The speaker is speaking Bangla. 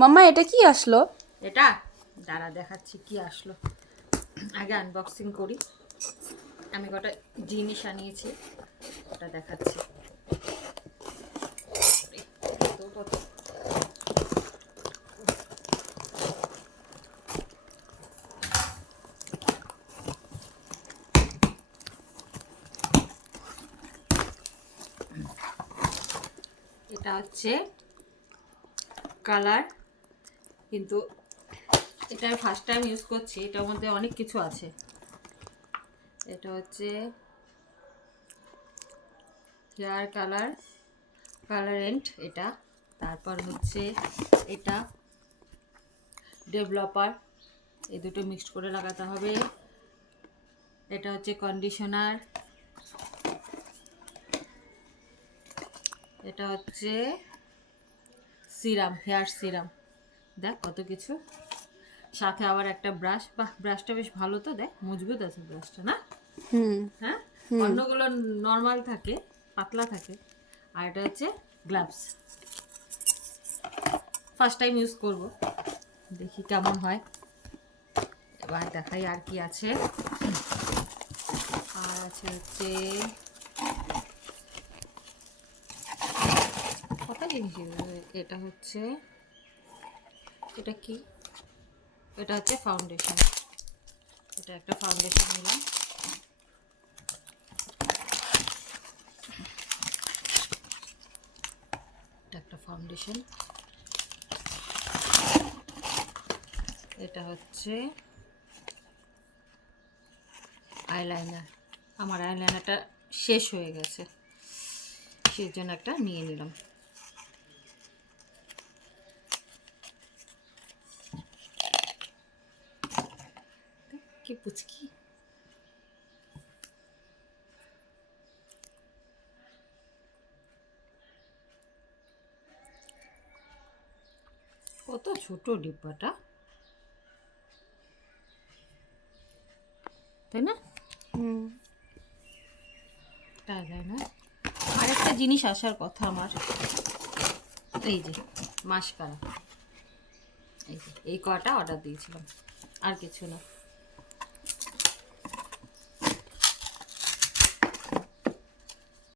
মাম্মা এটা কি আসলো? এটা দাঁড়া দেখাচ্ছি কি আসলো। আগে আনবক্সিং করি। আমি কটা জিনিস আনিয়েছি, ওটা দেখাচ্ছি। এটা হচ্ছে কালার, কিন্তু এটা ফার্স্ট টাইম ইউজ করছি। এটার মধ্যে অনেক কিছু আছে। এটা হচ্ছে হেয়ার কালার, কালারেন্ট এটা। তারপর হচ্ছে এটা ডেভেলপার, এই দুটো মিক্সড করে লাগাতে হবে। এটা হচ্ছে কন্ডিশনার, এটা হচ্ছে সিরাম, হেয়ার সিরাম। দেখ কত কিছু, সাথে আবার একটা ব্রাশ। বাহ, ব্রাশটা বেশ ভালো তো, দেখ মজবুত আছে ব্রাশটা না? হ্যাঁ, অন্যগুলো নর্মাল থাকে, পাতলা থাকে। আর এটা হচ্ছে গ্লাভস, ফার্স্ট টাইম ইউজ করব, দেখি কেমন হয়। এবার দেখাই আর কি আছে। আর আছে হচ্ছে কত জিনিস। এটা হচ্ছে, এটা কি, এটা হচ্ছে ফাউন্ডেশন। এটা একটা ফাউন্ডেশন নিলাম। এটা একটা ফাউন্ডেশন। এটা হচ্ছে আইলাইনার। আমার আইলাইনারটা শেষ হয়ে গেছে, সেই জন্য একটা নিয়ে নিলাম। কি পুচকি, কত ছোট ডিব্বাটা, তাই না? আইলাইনার। আরেকটা জিনিস আসার কথা আমার, এই যে মাস্কারা। এই যে এই কটা অর্ডার দিয়েছিলাম, আর কিছু না।